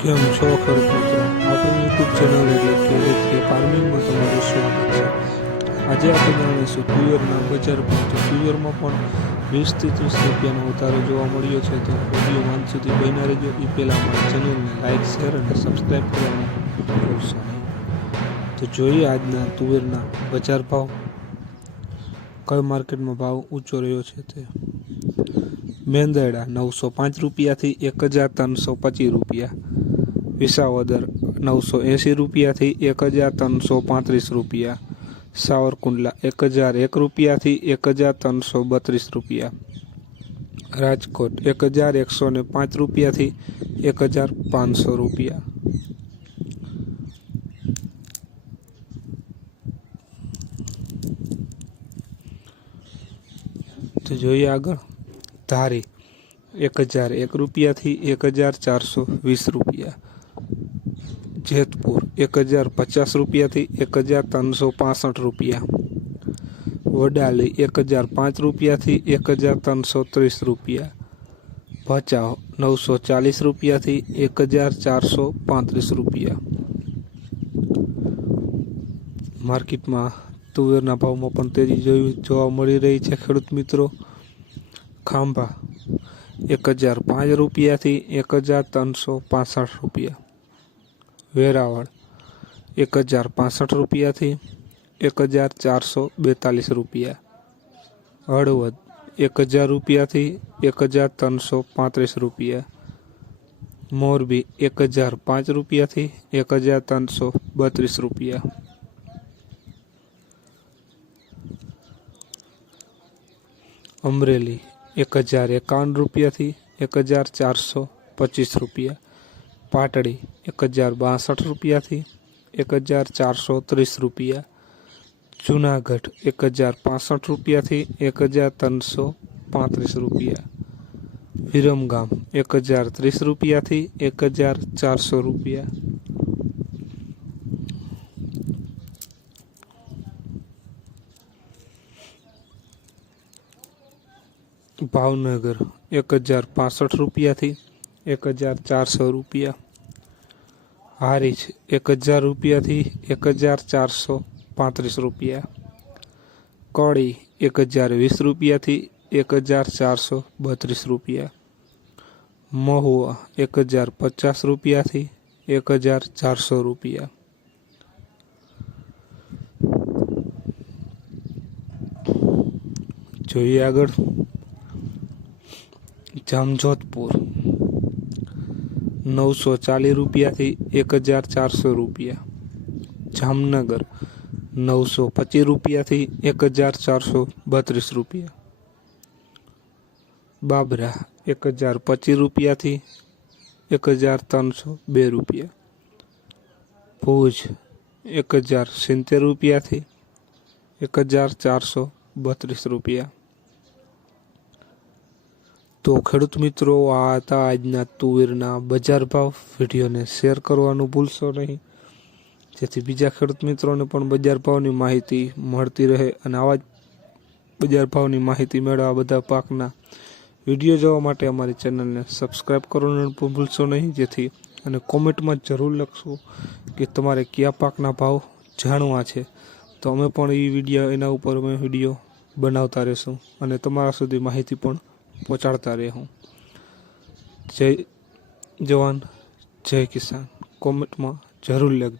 કેમ છો ખેડૂત મિત્રો? આપણી યુટ્યુબ ચેનલ એટલે કે એથી ફાર્મિંગમાં તમારું સ્વાગત છે. આજે આપણે જાણીશું તુવેરના બજાર ભાવ. તો તુવેરમાં પણ 20 થી 30 રૂપિયાનો ઉતારો જોવા મળ્યો છે. તો વિડીયો અંત સુધી બન્યા રહેજો. એ પહેલાં અમારી ચેનલને લાઇક, શેર અને સબસ્ક્રાઈબ કરવાનું ભૂલશો નહીં. તો જોઈએ આજના તુવેરના બજાર ભાવ. કયો માર્કેટમાં ભાવ ઊંચો રહ્યો છે તે મેંદરડા 905 રૂપિયાથી 1325 રૂપિયા, વિસાવદર 980 રૂપિયાથી 1335 રૂપિયા, સાવરકુંડલા 1001 રૂપિયાથી 1332 રૂપિયા, રાજકોટ 1105 રૂપિયાથી 1500 રૂપિયા. તો જોઈએ આગળ. ધારી 1001 રૂપિયાથી 1420 રૂપિયા, જેતપુર 1050 રૂપિયાથી 1365 રૂપિયા, વડાલી 1005 રૂપિયાથી 1330 રૂપિયા, ભચાઉ 940 રૂપિયાથી 1435 રૂપિયા. માર્કેટમાં તુવેરના ભાવમાં પણ તેજી જોવા મળી રહી છે ખેડૂત મિત્રો. ખાંભા 1005 રૂપિયાથી 1365 રૂપિયા, વેરાવળ 1065 રૂપિયાથી 1442 રૂપિયા, હળવદ 1000 રૂપિયાથી 1335 રૂપિયા, મોરબી 1005 રૂપિયાથી 1332 રૂપિયા. અમરેલી 1051 રૂપિયાથી 1425 રૂપિયા, પાટડી 1062 રૂપિયાથી 1430 રૂપિયા, જુનાગઢ 1065 રૂપિયાથી 1335 રૂપિયા, વિરમગામ 1030 રૂપિયાથી 1400 રૂપિયા. ભાવનગર 1065 રૂપિયાથી 1400 રૂપિયા, હારીજ 1000 રૂપિયાથી 1435 રૂપિયા, કડી 1020 રૂપિયાથી 1432 રૂપિયા, મહુવા 1050 રૂપિયાથી 1400 રૂપિયા. જોઈએ આગળ. જામજોધપુર 940 રૂપિયાથી 1400 રૂપિયા, જામનગર 925 રૂપિયાથી 1432 રૂપિયા, બાબરા 1025 રૂપિયાથી 1302 રૂપિયા, ભુજ 1070 રૂપિયાથી 1432 રૂપિયા. તો ખેડૂત મિત્રો, આ હતા આજના તુવેરના બજાર ભાવ. વિડીયોને શેર કરવાનું ભૂલશો નહીં, જેથી બીજા ખેડૂત મિત્રોને પણ બજાર ભાવની માહિતી મળતી રહે. અને આવા જ બજાર ભાવની માહિતી મેળવવા બધા પાકના વિડીયો જોવા માટે અમારી ચેનલને સબસ્ક્રાઈબ કરવાનું પણ ભૂલશો નહીં. જેથી અને કોમેન્ટમાં જરૂર લખશો કે તમારે કયા પાકના ભાવ જાણવા છે, તો અમે પણ એના ઉપર અમે વિડીયો બનાવતા રહીશું અને તમારા સુધી માહિતી પણ પહોંચાડતા રહેવું. જય જવાન, જય કિસાન. કોમેન્ટમાં જરૂર લખજો.